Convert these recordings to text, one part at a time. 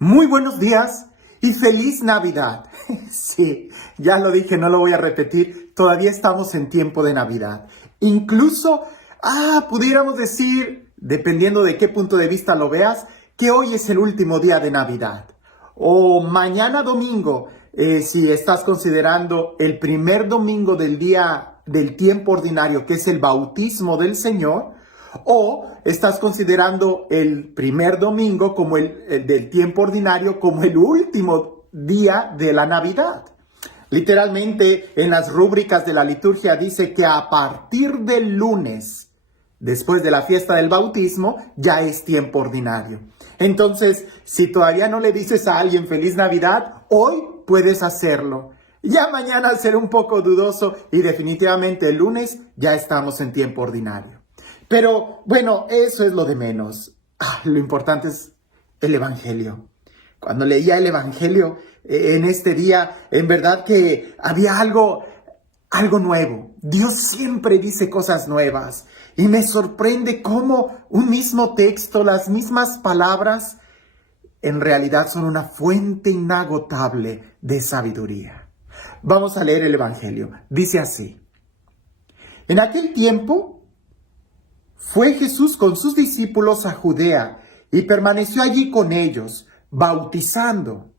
Muy buenos días y feliz Navidad. Sí, ya lo dije, no lo voy a repetir. Todavía estamos en tiempo de Navidad. Incluso, pudiéramos decir, dependiendo de qué punto de vista lo veas, que hoy es el último día de Navidad. O mañana domingo, si estás considerando el primer domingo del día del tiempo ordinario, que es el bautismo del Señor. O estás considerando el primer domingo como el del tiempo ordinario como el último día de la Navidad. Literalmente en las rúbricas de la liturgia dice que a partir del lunes, después de la fiesta del bautismo, ya es tiempo ordinario. Entonces, si todavía no le dices a alguien feliz Navidad, hoy puedes hacerlo. Ya mañana será un poco dudoso y definitivamente el lunes ya estamos en tiempo ordinario. Pero bueno, eso es lo de menos. Lo importante es el Evangelio. Cuando leía el Evangelio en este día, en verdad que había algo nuevo. Dios siempre dice cosas nuevas. Y me sorprende cómo un mismo texto, las mismas palabras, en realidad son una fuente inagotable de sabiduría. Vamos a leer el Evangelio. Dice así: en aquel tiempo fue Jesús con sus discípulos a Judea y permaneció allí con ellos, bautizando.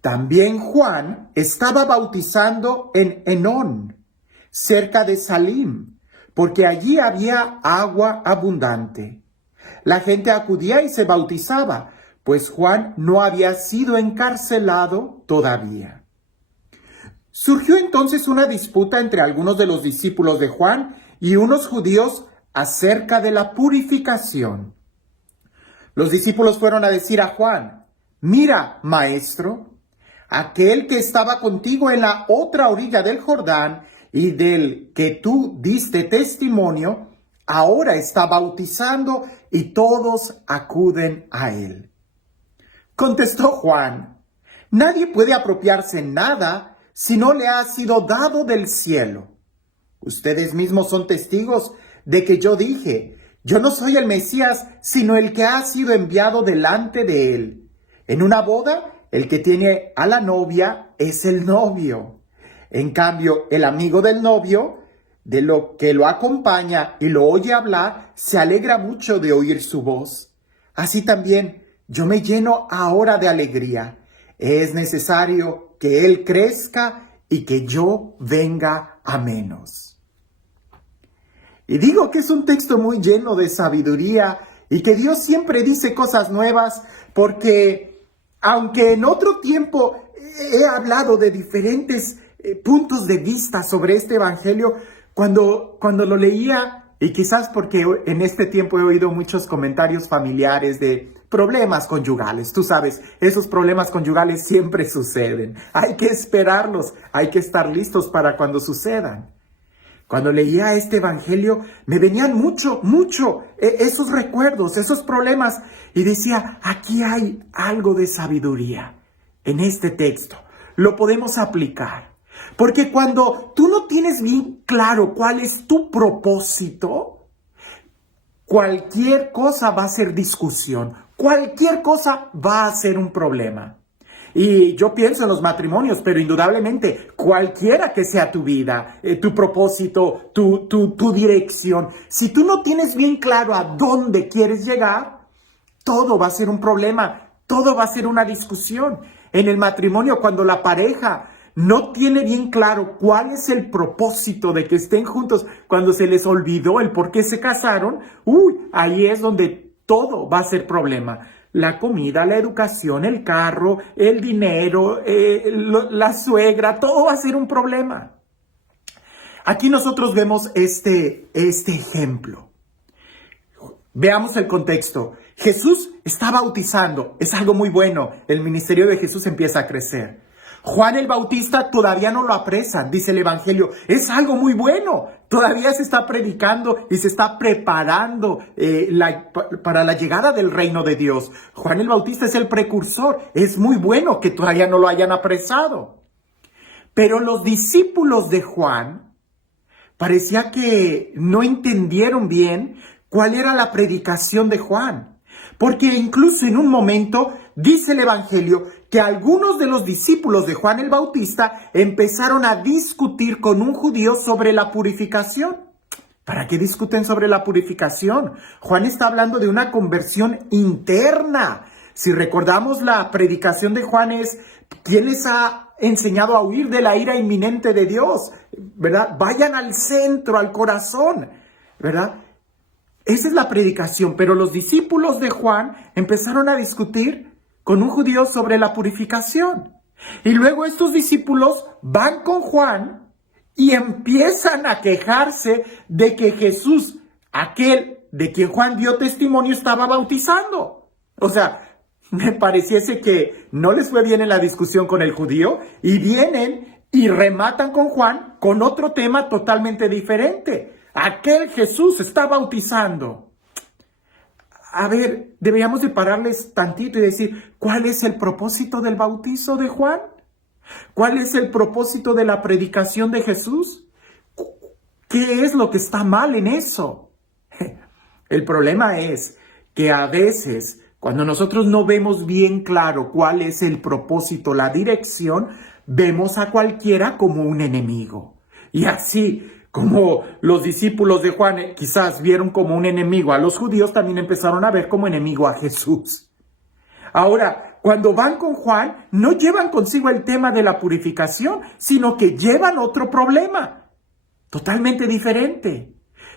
También Juan estaba bautizando en Enón, cerca de Salim, porque allí había agua abundante. La gente acudía y se bautizaba, pues Juan no había sido encarcelado todavía. Surgió entonces una disputa entre algunos de los discípulos de Juan y unos judíos acerca de la purificación. Los discípulos fueron a decir a Juan: mira, maestro, aquel que estaba contigo en la otra orilla del Jordán y del que tú diste testimonio, ahora está bautizando y todos acuden a él. Contestó Juan: nadie puede apropiarse nada si no le ha sido dado del cielo. Ustedes mismos son testigos de que yo dije: yo no soy el Mesías, sino el que ha sido enviado delante de él. En una boda, el que tiene a la novia es el novio. En cambio, el amigo del novio, de lo que lo acompaña y lo oye hablar, se alegra mucho de oír su voz. Así también, yo me lleno ahora de alegría. Es necesario que él crezca y que yo venga a menos. Y digo que es un texto muy lleno de sabiduría y que Dios siempre dice cosas nuevas, porque aunque en otro tiempo he hablado de diferentes puntos de vista sobre este evangelio, cuando lo leía, y quizás porque en este tiempo he oído muchos comentarios familiares de problemas conyugales. Tú sabes, esos problemas conyugales siempre suceden. Hay que esperarlos, hay que estar listos para cuando sucedan. Cuando leía este evangelio, me venían mucho esos recuerdos, esos problemas. Y decía, aquí hay algo de sabiduría en este texto. Lo podemos aplicar. Porque cuando tú no tienes bien claro cuál es tu propósito, cualquier cosa va a ser discusión. Cualquier cosa va a ser un problema. Y yo pienso en los matrimonios, pero indudablemente cualquiera que sea tu vida, tu propósito, tu dirección, si tú no tienes bien claro a dónde quieres llegar, todo va a ser un problema, todo va a ser una discusión. En el matrimonio, cuando la pareja no tiene bien claro cuál es el propósito de que estén juntos, cuando se les olvidó el por qué se casaron, ahí es donde todo va a ser problema. La comida, la educación, el carro, el dinero, la suegra, todo va a ser un problema. Aquí nosotros vemos este ejemplo. Veamos el contexto. Jesús está bautizando, es algo muy bueno. El ministerio de Jesús empieza a crecer. Juan el Bautista todavía no lo apresan, dice el Evangelio. Es algo muy bueno. Todavía se está predicando y se está preparando para la llegada del reino de Dios. Juan el Bautista es el precursor. Es muy bueno que todavía no lo hayan apresado. Pero los discípulos de Juan parecía que no entendieron bien cuál era la predicación de Juan. Porque incluso en un momento dice el Evangelio que algunos de los discípulos de Juan el Bautista empezaron a discutir con un judío sobre la purificación. ¿Para qué discuten sobre la purificación? Juan está hablando de una conversión interna. Si recordamos, la predicación de Juan es: ¿quién les ha enseñado a huir de la ira inminente de Dios? ¿Verdad? Vayan al centro, al corazón, ¿verdad? Esa es la predicación, pero los discípulos de Juan empezaron a discutir con un judío sobre la purificación. Y luego estos discípulos van con Juan y empiezan a quejarse de que Jesús, aquel de quien Juan dio testimonio, estaba bautizando. O sea, me pareciese que no les fue bien en la discusión con el judío y vienen y rematan con Juan con otro tema totalmente diferente. Aquel Jesús está bautizando. A ver, deberíamos de pararles tantito y decir, ¿cuál es el propósito del bautizo de Juan? ¿Cuál es el propósito de la predicación de Jesús? ¿Qué es lo que está mal en eso? El problema es que a veces, cuando nosotros no vemos bien claro cuál es el propósito, la dirección, vemos a cualquiera como un enemigo. Y así como los discípulos de Juan quizás vieron como un enemigo a los judíos, también empezaron a ver como enemigo a Jesús. Ahora, cuando van con Juan, no llevan consigo el tema de la purificación, sino que llevan otro problema, totalmente diferente.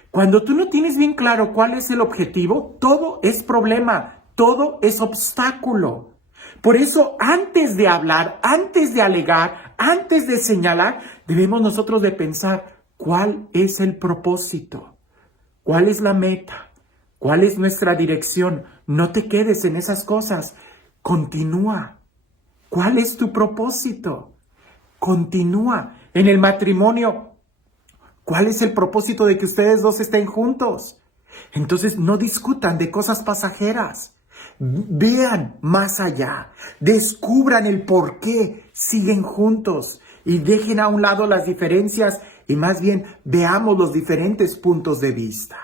Cuando tú no tienes bien claro cuál es el objetivo, todo es problema, todo es obstáculo. Por eso, antes de hablar, antes de alegar, antes de señalar, debemos nosotros de pensar, ¿cuál es el propósito? ¿Cuál es la meta? ¿Cuál es nuestra dirección? No te quedes en esas cosas. Continúa. ¿Cuál es tu propósito? Continúa. En el matrimonio, ¿cuál es el propósito de que ustedes dos estén juntos? Entonces, no discutan de cosas pasajeras. Vean más allá. Descubran el por qué siguen juntos. Y dejen a un lado las diferencias y más bien veamos los diferentes puntos de vista.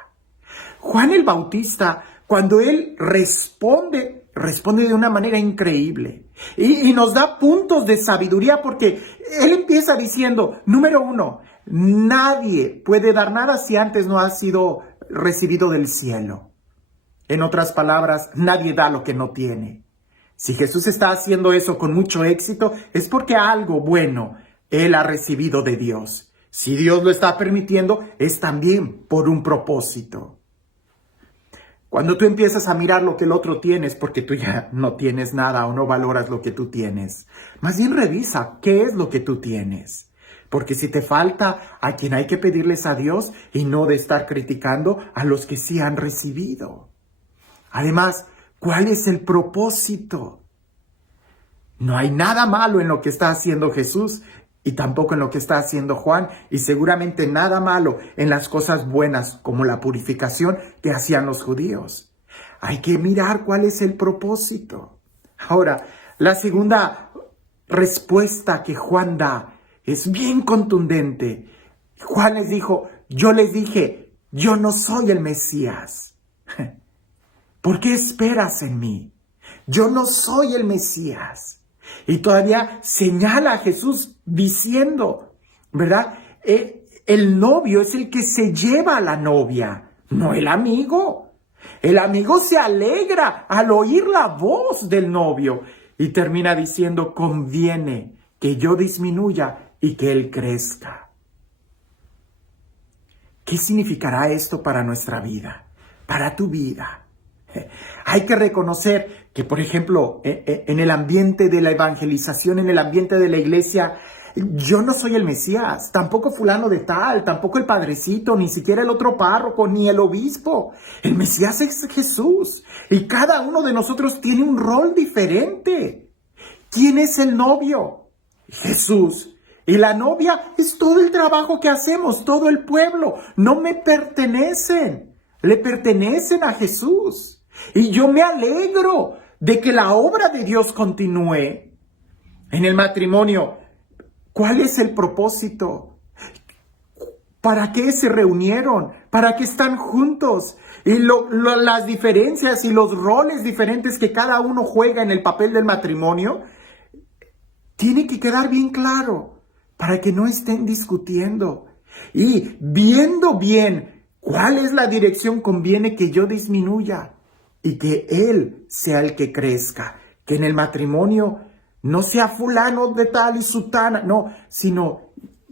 Juan el Bautista, cuando él responde de una manera increíble y nos da puntos de sabiduría, porque él empieza diciendo, número 1, nadie puede dar nada si antes no ha sido recibido del cielo. En otras palabras, nadie da lo que no tiene. Si Jesús está haciendo eso con mucho éxito, es porque algo bueno él ha recibido de Dios. Si Dios lo está permitiendo, es también por un propósito. Cuando tú empiezas a mirar lo que el otro tiene, es porque tú ya no tienes nada o no valoras lo que tú tienes. Más bien revisa qué es lo que tú tienes. Porque si te falta, a quien hay que pedirles a Dios y no de estar criticando a los que sí han recibido. Además, ¿cuál es el propósito? No hay nada malo en lo que está haciendo Jesús y tampoco en lo que está haciendo Juan, y seguramente nada malo en las cosas buenas como la purificación que hacían los judíos. Hay que mirar cuál es el propósito. Ahora, la segunda respuesta que Juan da es bien contundente. Juan les dijo, yo les dije, yo no soy el Mesías. ¿Por qué esperas en mí? Yo no soy el Mesías. Y todavía señala a Jesús diciendo, ¿verdad? El novio es el que se lleva a la novia, no el amigo. El amigo se alegra al oír la voz del novio y termina diciendo, conviene que yo disminuya y que él crezca. ¿Qué significará esto para nuestra vida? Para tu vida. Hay que reconocer que, por ejemplo, en el ambiente de la evangelización, en el ambiente de la iglesia, yo no soy el Mesías, tampoco fulano de tal, tampoco el padrecito, ni siquiera el otro párroco, ni el obispo. El Mesías es Jesús y cada uno de nosotros tiene un rol diferente. ¿Quién es el novio? Jesús. Y la novia es todo el trabajo que hacemos, todo el pueblo. No me pertenecen, le pertenecen a Jesús. Y yo me alegro de que la obra de Dios continúe. En el matrimonio, ¿cuál es el propósito? ¿Para qué se reunieron? ¿Para qué están juntos? Y las diferencias y los roles diferentes que cada uno juega en el papel del matrimonio, tiene que quedar bien claro para que no estén discutiendo. Y viendo bien cuál es la dirección, conviene que yo disminuya y que él sea el que crezca. Que en el matrimonio no sea fulano de tal y sutana, no, sino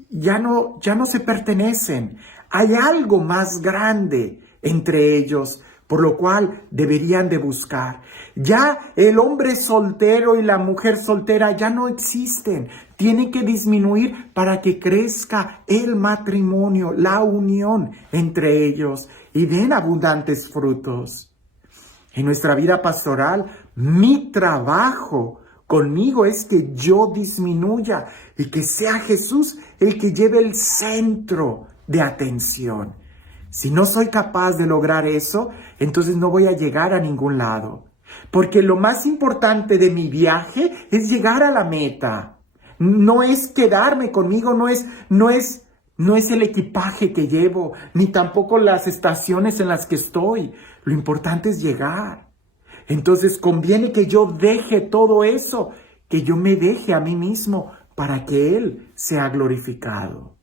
ya no se pertenecen. Hay algo más grande entre ellos, por lo cual deberían de buscar. Ya el hombre soltero y la mujer soltera ya no existen. Tienen que disminuir para que crezca el matrimonio, la unión entre ellos y den abundantes frutos. En nuestra vida pastoral, mi trabajo conmigo es que yo disminuya y que sea Jesús el que lleve el centro de atención. Si no soy capaz de lograr eso, entonces no voy a llegar a ningún lado. Porque lo más importante de mi viaje es llegar a la meta. No es quedarme conmigo, no es el equipaje que llevo, ni tampoco las estaciones en las que estoy. Lo importante es llegar. Entonces conviene que yo deje todo eso, que yo me deje a mí mismo para que Él sea glorificado.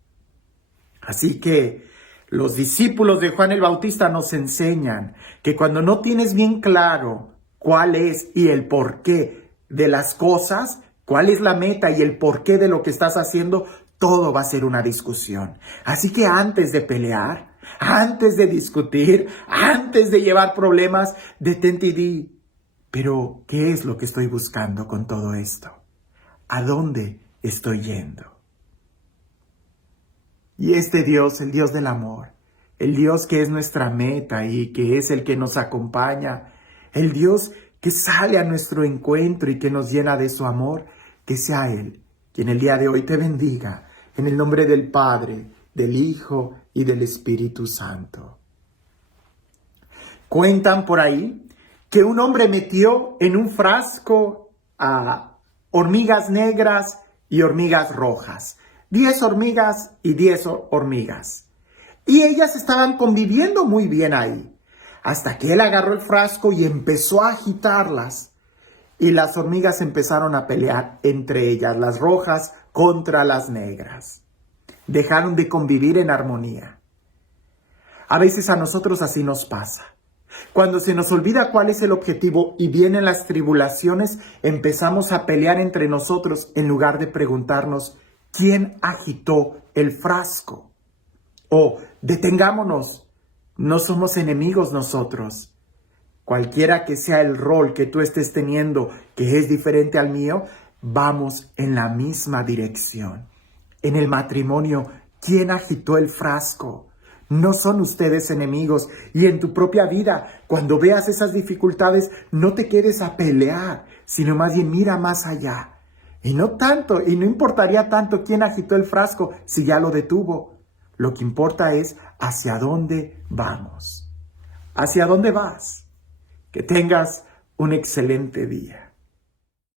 Así que los discípulos de Juan el Bautista nos enseñan que cuando no tienes bien claro cuál es y el porqué de las cosas, cuál es la meta y el porqué de lo que estás haciendo, todo va a ser una discusión. Así que antes de pelear, antes de discutir, antes de llevar problemas, detente y di, pero ¿qué es lo que estoy buscando con todo esto? ¿A dónde estoy yendo? Y este Dios, el Dios del amor, el Dios que es nuestra meta y que es el que nos acompaña, el Dios que sale a nuestro encuentro y que nos llena de su amor, que sea Él quien el día de hoy te bendiga, en el nombre del Padre, del Hijo y del Espíritu Santo. Cuentan por ahí que un hombre metió en un frasco a hormigas negras y hormigas rojas. 10 hormigas y 10 hormigas. Y ellas estaban conviviendo muy bien ahí. Hasta que él agarró el frasco y empezó a agitarlas. Y las hormigas empezaron a pelear entre ellas, las rojas contra las negras. Dejaron de convivir en armonía. A veces a nosotros así nos pasa. Cuando se nos olvida cuál es el objetivo y vienen las tribulaciones, empezamos a pelear entre nosotros en lugar de preguntarnos, ¿quién agitó el frasco? O detengámonos, no somos enemigos nosotros. Cualquiera que sea el rol que tú estés teniendo, que es diferente al mío, vamos en la misma dirección. En el matrimonio, ¿quién agitó el frasco? No son ustedes enemigos. Y en tu propia vida, cuando veas esas dificultades, no te quedes a pelear, sino más bien mira más allá. Y no importaría tanto quién agitó el frasco si ya lo detuvo. Lo que importa es hacia dónde vamos. ¿Hacia dónde vas? Que tengas un excelente día.